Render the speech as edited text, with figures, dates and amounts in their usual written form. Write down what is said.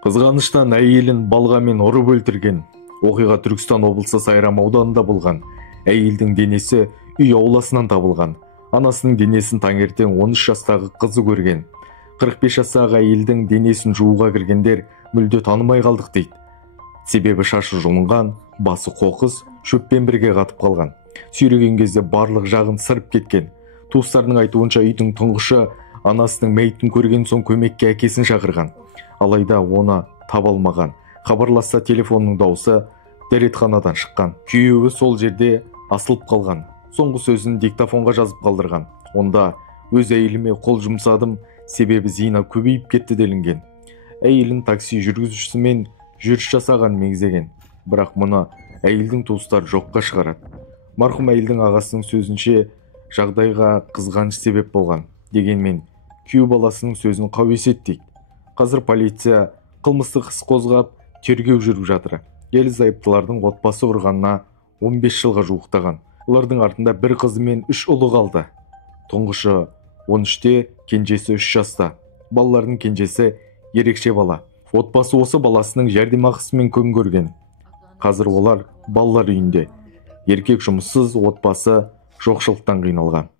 Қызғаныштан әйелін балғамен ұрып өлтірген. Оқиға Түркістан облысы Сайрам ауданында болған. Әйелдің денесі үй ауласынан табылған. Анасының денесін таңертең 13 жастағы қызы көрген. 45 жастағы әйелдің денесін жууға кіргендер мүлде танымай қалдық дейді. Себебі шашы жұлынған, басы қоқыс, шөппен бірге қатып қалған. Сүйреген кезде барлық жағын сырып кеткен. Туыстарының айтуынша үйдің тұңғышы анасының мәйітін көрген соң көмекке әкесін шақырған. Алайда оны таба алмаған. Хабарласса телефонның дауысы дәретханадан шыққан. Күйеуі сол жерде асылып қалған. Соңғы сөзін диктофонға жазып қалдырған. Онда өз әйеліме қол жұмсадым, себебі зина көбейіп кетті делінген. Әйелін такси жүргізушісімен жүріс жасаған меңзеген. Бірақ мұны әйелдің туыстары жоққа шығарады. Марқұм әйелдің ағасының сөзінше жағдайға қызғаныш себеп болған. Дегенмен күйеу баласының сөзін қауес етті. Қазір полиция қылмыстық іс қозғап, тергеу жүріп жатыр. Ерлі зайыптылардың отбасы құрғанына 15 жылға жуықтаған. Олардың артында бір қызы мен 3 ұлы қалды. Тұңғышы 13-те, кенжесі 3 жаста. Балалардың кенжесі ерекше бала. Отбасы осы баласының жәрдемақысымен күн көрген. Қазір олар балалар үйінде. Еркек жұмыссыз, отбасы жоқшылықтан қиналған.